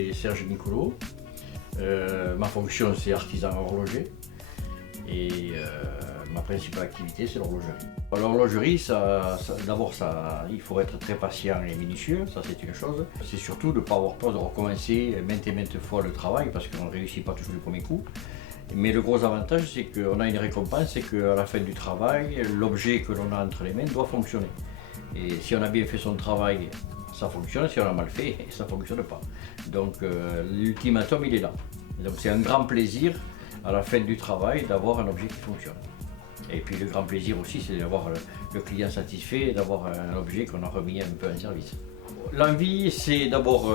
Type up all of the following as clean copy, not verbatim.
c'est Serge Nicolo. Ma fonction, c'est artisan horloger. Et ma principale activité, c'est l'horlogerie. L'horlogerie, d'abord, il faut être très patient et minutieux, ça c'est une chose. C'est surtout de ne pas avoir peur de recommencer maintes et maintes fois le travail, parce qu'on ne réussit pas toujours du premier coup. Mais le gros avantage, c'est qu'on a une récompense, c'est qu'à la fin du travail, l'objet que l'on a entre les mains doit fonctionner. Et si on a bien fait son travail, ça fonctionne, si on a mal fait, ça ne fonctionne pas. Donc l'ultimatum, il est là. Donc c'est un grand plaisir à la fin du travail d'avoir un objet qui fonctionne. Et puis le grand plaisir aussi, c'est d'avoir le client satisfait et d'avoir un objet qu'on a remis un peu en service. L'envie, c'est d'abord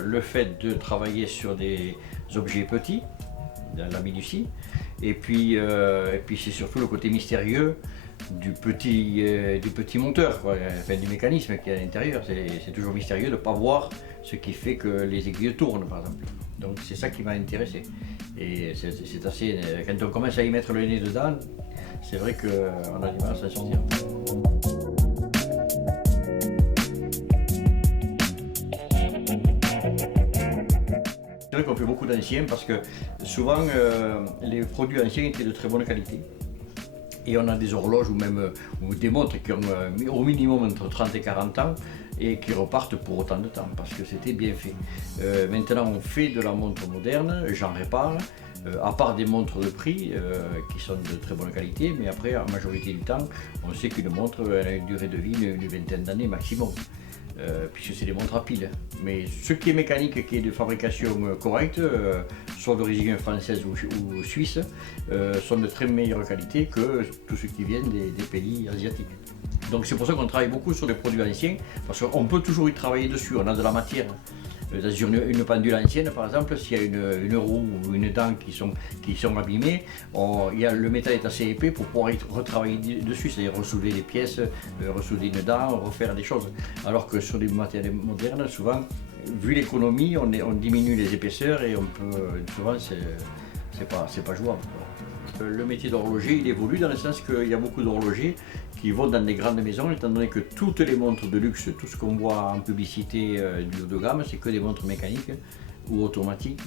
le fait de travailler sur des objets petits, dans la minutie, et puis c'est surtout le côté mystérieux du petit monteur, quoi, enfin, du mécanisme qui est à l'intérieur. C'est toujours mystérieux de ne pas voir ce qui fait que les aiguilles tournent, par exemple. Donc c'est ça qui m'a intéressé. Et c'est assez, quand on commence à y mettre le nez dedans, c'est vrai qu'on a du mal à s'en sortir. C'est vrai qu'on fait beaucoup d'anciens parce que souvent les produits anciens étaient de très bonne qualité. Et on a des horloges ou des montres qui ont au minimum entre 30 et 40 ans et qui repartent pour autant de temps parce que c'était bien fait. Maintenant on fait de la montre moderne, j'en répare, à part des montres de prix qui sont de très bonne qualité, mais après en majorité du temps on sait qu'une montre elle a une durée de vie d'une vingtaine d'années maximum. Puisque c'est des montres à piles. Mais ce qui est mécanique, qui est de fabrication correcte, soit d'origine française ou suisse, sont de très meilleure qualité que tous ceux qui viennent des pays asiatiques. Donc c'est pour ça qu'on travaille beaucoup sur les produits anciens, parce qu'on peut toujours y travailler dessus, on a de la matière. Dans une pendule ancienne, par exemple, s'il y a une roue ou une dent qui sont abîmées, le métal est assez épais pour pouvoir y retravailler dessus, c'est-à-dire ressouder les pièces, ressouder une dent, refaire des choses. Alors que sur des matériaux modernes, souvent, vu l'économie, on diminue les épaisseurs et souvent c'est pas jouable. Le métier d'horloger, il évolue dans le sens qu'il y a beaucoup d'horlogers qui vont dans des grandes maisons, étant donné que toutes les montres de luxe, tout ce qu'on voit en publicité du haut de gamme, c'est que des montres mécaniques ou automatiques.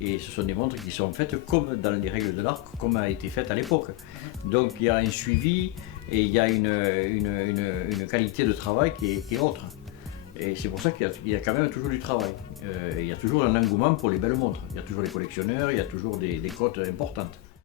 Et ce sont des montres qui sont faites comme dans les règles de l'art, comme a été fait à l'époque. Donc il y a un suivi et il y a une qualité de travail qui est autre. Et c'est pour ça qu'il y a quand même toujours du travail. Il y a toujours un engouement pour les belles montres. Il y a toujours les collectionneurs, il y a toujours des cotes importantes.